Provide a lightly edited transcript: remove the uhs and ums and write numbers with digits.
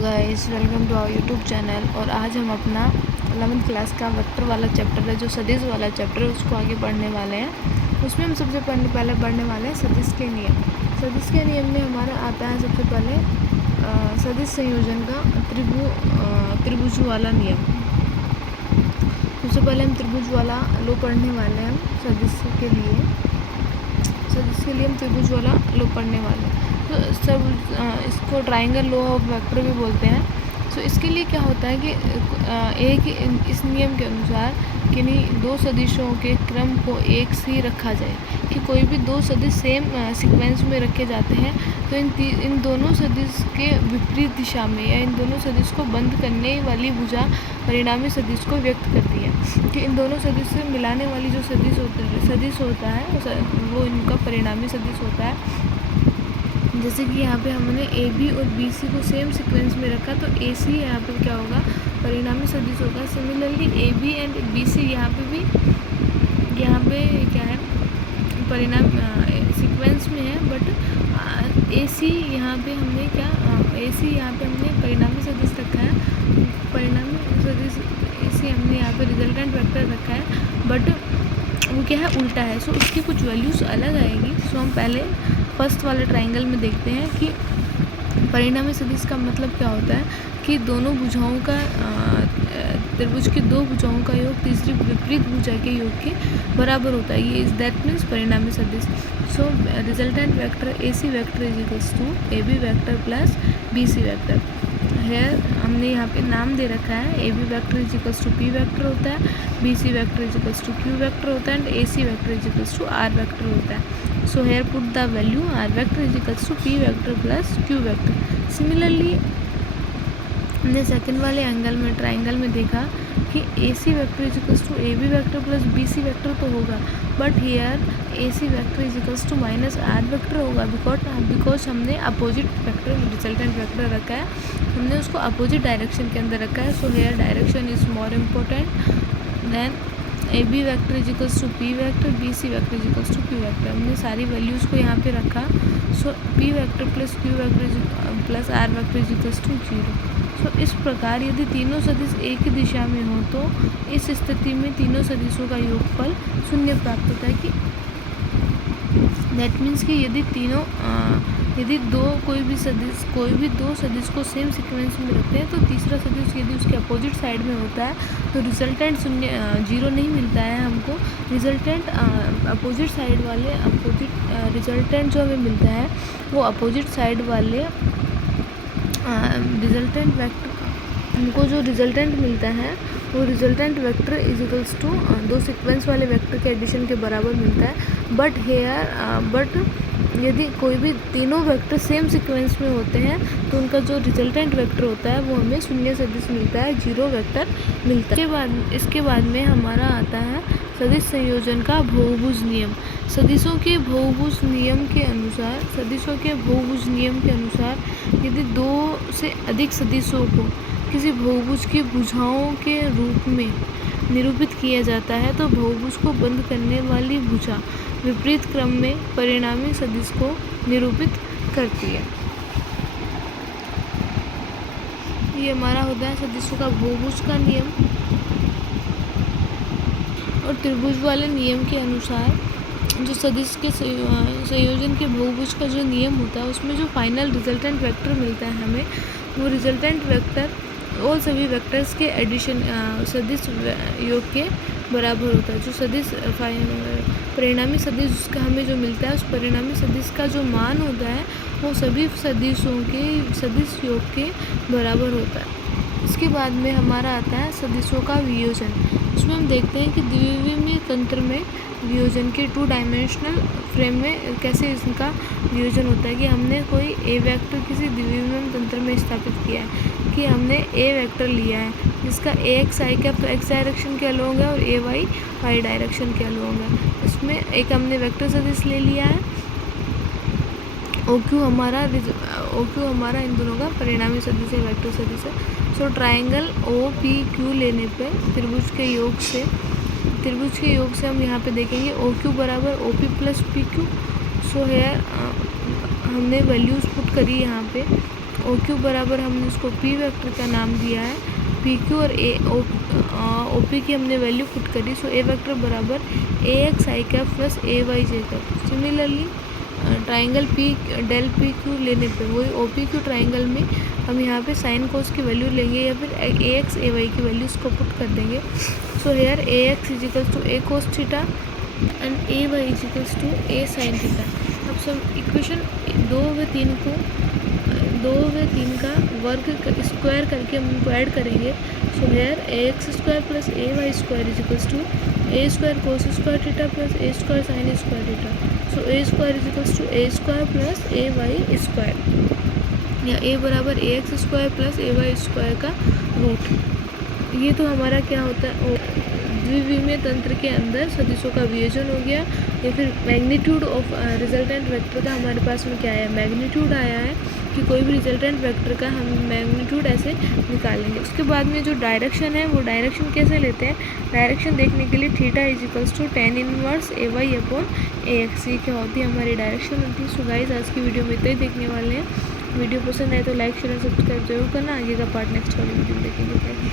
Guys, welcome to our YouTube channel. और आज हम अपना 11th क्लास का वेक्टर वाला चैप्टर है, जो सदिश वाला चैप्टर है, उसको आगे पढ़ने वाले हैं। उसमें हम सबसे पहले पढ़ने वाले हैं सदिश के नियम। सदिश के नियम में हमारा आता है सबसे पहले सदिश संयोजन का त्रिभुज वाला नियम। सबसे पहले हम त्रिभुज वाला लो पढ़ने वाले हैं। सदिश के लिए हम त्रिभुज वाला लो पढ़ने वाले हैं। तो सब इसको ट्राइंगल लॉ ऑफ वेक्टर भी बोलते हैं। तो इसके लिए क्या होता है कि इस नियम के अनुसार किन्हीं दो सदिशों के क्रम को एक सी रखा जाए। कि कोई भी दो सदिश सेम सीक्वेंस में रखे जाते हैं तो इन दोनों सदिश के विपरीत दिशा में या इन दोनों सदिश को बंद करने वाली भुजा परिणामी सदिश को व्यक्त करती है। कि इन दोनों सदिश से मिलाने वाली जो सदिश होता है वो इनका परिणामी सदिश होता है। जैसे कि यहाँ पे हमने ए बी और बी सी को सेम सीक्वेंस में रखा, तो ए सी यहाँ पे क्या होगा, परिणामी सदिश होगा। Similarly A B and B C यहाँ पे क्या है, परिणाम सीक्वेंस में है, बट ए सी यहाँ पे हमने परिणामी सदिश रखा है। परिणामी सदिश ए सी हमने यहाँ पे रिजल्टेंट वेक्टर रखा है, बट वो क्या है, उल्टा है। सो उसकी कुछ वैल्यूज़ अलग आएगी। सो हम पहले फर्स्ट वाले ट्राइंगल में देखते हैं कि परिणामी सदिश का मतलब क्या होता है। कि दोनों भुजाओं का त्रिभुज की दो भुजाओं का योग तीसरी विपरीत भुजा के योग के बराबर होता है। ये दैट मीन्स परिणामी सदिश। So resultant vector A C vector is equals to A B vector plus B C vector. है हमने यहाँ पे नाम दे रखा है। A B vector is equals to P vector होता है, B C vector is equals to Q vector होता है, and A C vector is equals to R vector होता है। So here put the value R vector is equals to P vector plus Q vector. Similarly हमने second वाले triangle में देखा कि A C vector is equals to A B vector plus B C vector तो होगा, but here A C vector is equals to minus R vector होगा, because हमने opposite vector resultant vector रखा है, हमने उसको अपोजिट डायरेक्शन के अंदर रखा है। So here direction is more important than A B vector is equals to P vector, B C vector is equals to Q vector. हमने सारी वैल्यूज़ को यहाँ पे रखा। So P vector plus Q vector plus R vector is equals to 0। So इस प्रकार यदि तीनों सदिश एक ही दिशा में हो तो इस स्थिति में तीनों सदिशों का योगफल 0 प्राप्त होता है। कि दैट मीन्स कि यदि कोई भी दो सदिश को सेम सीक्वेंस में रखते हैं तो तीसरा सदिश यदि उसके अपोजिट साइड में होता है तो रिजल्टेंट 0 नहीं मिलता है हमको। रिजल्टेंट अपोजिट साइड वाले रिजल्टेंट जो हमें मिलता है वो अपोजिट साइड वाले रिजल्टेंट वेक्टर, हमको जो रिजल्टेंट मिलता है वो resultant vector is equals to दो सीक्वेंस वाले वेक्टर के एडिशन के बराबर मिलता है। बट यदि कोई भी तीनों वेक्टर सेम सीक्वेंस में होते हैं तो उनका जो रिजल्टेंट वेक्टर होता है वो हमें 0 सदिश मिलता है, 0 वेक्टर मिलता है। इसके बाद में हमारा आता है सदिश संयोजन का बहुभुज नियम। सदिशों के बहुभुज नियम के अनुसार यदि दो से अधिक सदिशों को किसी बहुभुज की भुजाओं के रूप में निरूपित किया जाता है तो बहुभुज को बंद करने वाली भुजा विपरीत क्रम में परिणामी सदिश को निरूपित करती है। ये हमारा होता है सदिशों का बहुभुज का नियम। और त्रिभुज वाले नियम के अनुसार जो सदिश के संयोजन के बहुभुज का जो नियम होता है उसमें जो फाइनल रिजल्टेंट वेक्टर मिलता है हमें, वो रिजल्टेंट वेक्टर और सभी वेक्टर्स के एडिशन सदिश योग के बराबर होता है। जो सदिश परिणामी सदिश जिसका हमें जो मिलता है उस परिणामी सदिश का जो मान होता है वो सभी सदिशों के सदिश योग के बराबर होता है। इसके बाद में हमारा आता है सदिशों का वियोजन। उसमें हम देखते हैं कि द्विविमीय तंत्र में वियोजन के 2 डायमेंशनल फ्रेम में कैसे इसका वियोजन होता है। कि हमने कोई ए वेक्टर किसी द्विविमीय तंत्र में स्थापित किया है। कि हमने ए वेक्टर लिया है जिसका ए एक्स आई कैप तो एक्स डायरेक्शन के अलोंग है और ए वाई वाई डायरेक्शन के अलोंग है। इसमें एक हमने वेक्टर सदिश ले लिया है। ओ क्यू हमारा इन दोनों का परिणामी सदिश है, वेक्टर सदिश है। So triangle O P Q लेने पे त्रिभुज के योग से हम यहाँ पे देखेंगे ओ क्यू बराबर O P plus P Q. So here हमने वैल्यूज़ पुट करी यहाँ पे। ओ क्यू बराबर हमने उसको पी वेक्टर का नाम दिया है, पी क्यू और ओ पी की हमने वैल्यू पुट करी। सो ए वेक्टर बराबर A X I cap plus A Y J cap. Similarly triangle P del P Q लेने पे वही ओ पी क्यू ट्राइंगल में हम यहाँ पे साइन कोस की वैल्यू लेंगे या फिर ए एक्स ए वाई की वैल्यूज़ को पुट कर देंगे। So here A X is equals to A cos theta and A Y is equals to A sine theta. अब सब इक्वेशन 2 व 3 को 2 व 3 का वर्ग स्क्वायर करके हम उनको ऐड करेंगे। So here A X square plus A Y square is equals to A square cos square theta plus A square sine square theta. So A square is equals to A square plus A Y square, या A बराबर A X square plus A Y square का root. ये तो हमारा क्या होता है, द्विविमीय तंत्र के अंदर सदिशों का वियोजन हो गया। या फिर मैग्नीट्यूड ऑफ रिजल्टेंट वेक्टर का हमारे पास में क्या आया, मैग्नीट्यूड आया है कि कोई भी रिजल्टेंट वेक्टर का हम मैग्नीट्यूड ऐसे निकालेंगे। उसके बाद में जो डायरेक्शन है वो डायरेक्शन कैसे लेते हैं, डायरेक्शन देखने के लिए theta is equals to tan inverse A Y upon A X, ये क्या होती है हमारी डायरेक्शन होती है। सो गाइस आज की वीडियो में इतना ही देखने वाले हैं। वीडियो पसंद आए तो लाइक शेयर और सब्सक्राइब जरूर करना। आगे का पार्ट नेक्स्ट वाली वीडियो में देखेंगे।